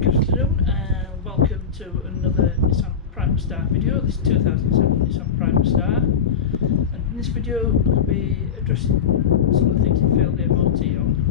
Good afternoon and welcome to another Nissan Primastar video. This is 2007 Nissan Primastar, and in this video we'll be addressing some of the things that failed the MoT on.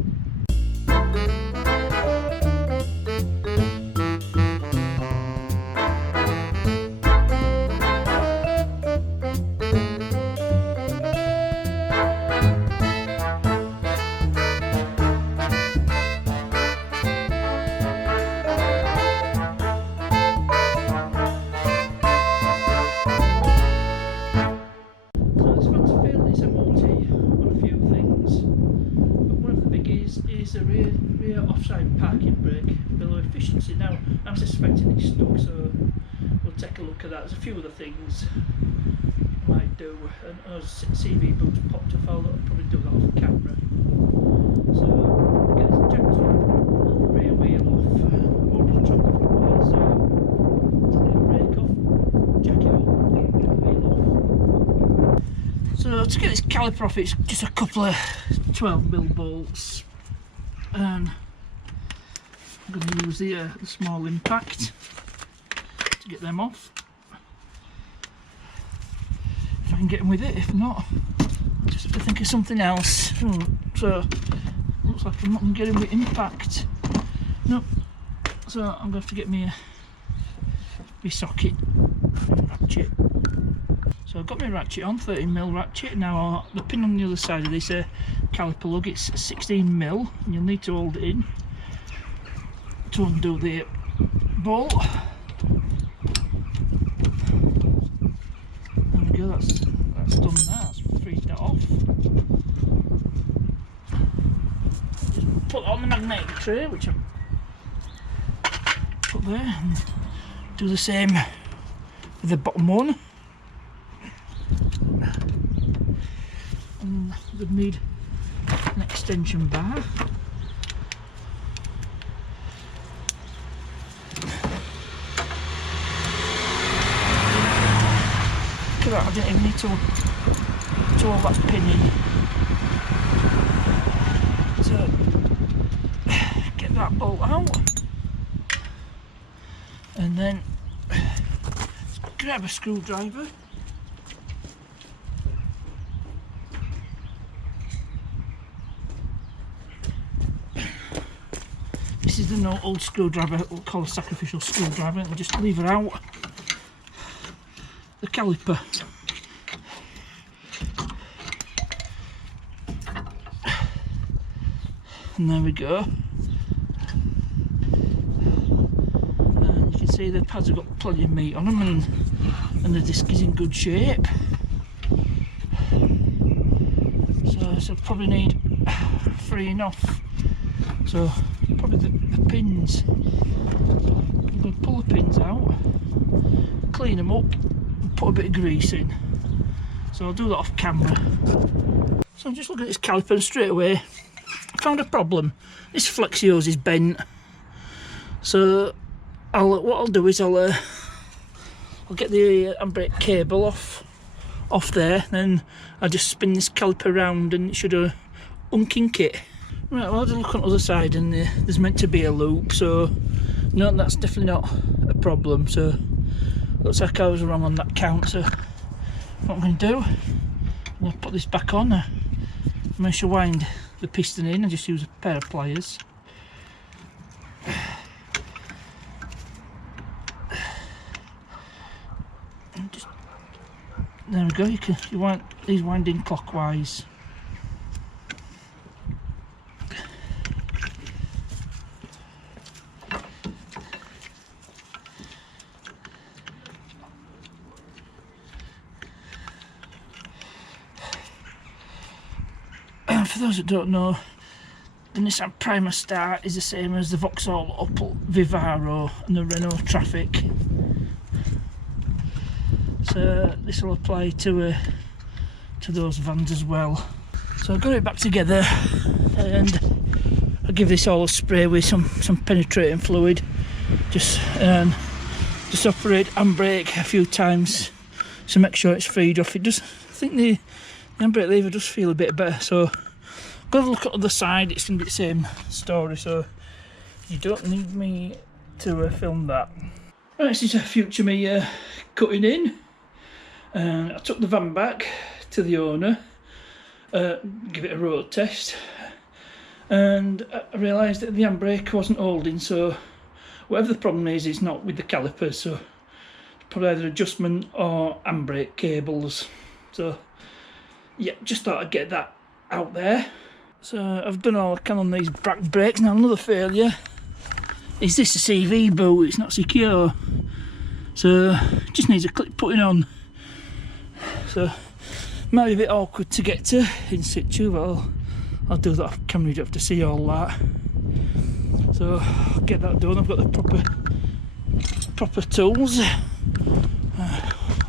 Is the rear offside parking brake below efficiency. Now I'm suspecting it's stuck, so we'll take a look at that. There's a few other things I might do, and as CV boots popped off, I'll probably do that off camera. So we'll get this jacked up, rear wheel off. I've already chopped the front wheel, so take the brake off, jack it up, wheel off. So to get this caliper off, it's just a couple of 12mm bolts. And I'm going to use the small impact to get them off, if I can get them with it. If not, I'll just have to think of something else. So looks like I'm not going to get them with impact. Nope. So I'm going to have to get me my socket ratchet. So I've got my ratchet on, 13mm ratchet. Now the pin on the other side of this caliper lug, it's 16mm, and you'll need to hold it in to undo the bolt. There we go, that's done that, that's freed that off. Just put it on the magnetic tray, which I put there, and do the same with the bottom one. And we'd need an extension bar. Look at that, I didn't even need to hold that pin in. So get that bolt out, and then grab a screwdriver. This is the old screwdriver, we'll call a sacrificial screwdriver, and we'll just lever out the caliper. And there we go. And you can see the pads have got plenty of meat on them, and the disc is in good shape. So probably need freeing off. So probably the pins, I'm going to pull the pins out, clean them up and put a bit of grease in. So I'll do that off camera. So I'm just looking at this caliper, and straight away I found a problem. This flexi hose is bent. So what I'll do is I'll get the handbrake cable off there, then I'll just spin this caliper around and it should unkink it. Right, well, I had a look on the other side, and there's meant to be a loop, so no, that's definitely not a problem. So looks like I was wrong on that count. So what I'm going to do, I'm going to put this back on. I'm going to wind the piston in and just use a pair of pliers. And just, there we go. You want these winding clockwise. For those that don't know, the Nissan Primastar is the same as the Vauxhall Opel Vivaro and the Renault Traffic. So this will apply to those vans as well. So I got it back together, and I'll give this all a spray with some penetrating fluid. Just operate handbrake a few times to make sure it's freed off. It does, I think the handbrake lever does feel a bit better. So go have a look at the other side, it's going to be the same story. So you don't need me to film that. Right, this is a future me cutting in, and I took the van back to the owner, give it a road test, and I realised that the handbrake wasn't holding, so whatever the problem is, it's not with the calipers, so probably either adjustment or handbrake cables. So yeah, just thought I'd get that out there. So I've done all I can on these back brakes. Now another failure is this a CV boot, it's not secure, so it just needs a clip putting on. So might be a bit awkward to get to in situ, but I'll do that off camera, you don't have to see all that. So I'll get that done. I've got the proper tools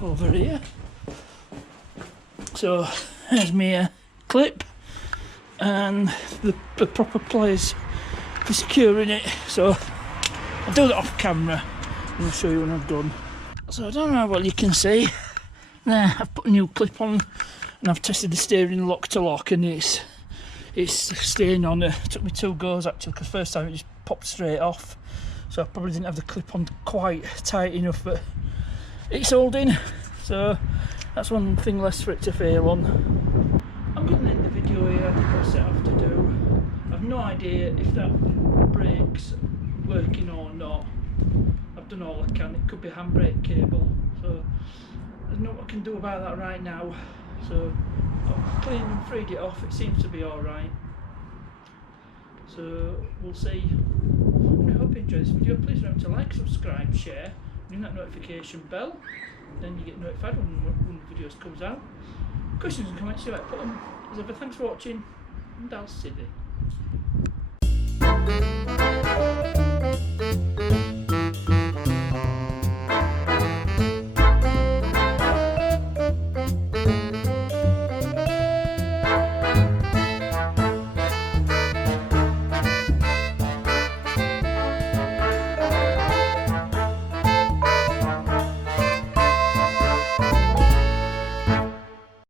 over here. So there's my clip and the proper pliers for securing it. So I'll do that off camera and I'll show you when I've done. So I don't know what you can see. There, I've put a new clip on and I've tested the steering lock to lock, and it's staying on. It took me 2 goes actually, because first time it just popped straight off. So I probably didn't have the clip on quite tight enough, but it's holding. So that's one thing less for it to fail on. I'm going to end the video here. I did what I set off to do. I've no idea if that brake's working or not. I've done all I can. It could be a handbrake cable, so there's not what I can do about that right now. So I've cleaned and freed it off. It seems to be alright. So we'll see. I hope you enjoyed this video. Please remember to like, subscribe, share, ring that notification bell, then you get notified when the videos comes out. Questions and comments, you like put them. As ever, thanks for watching, and I'll see you.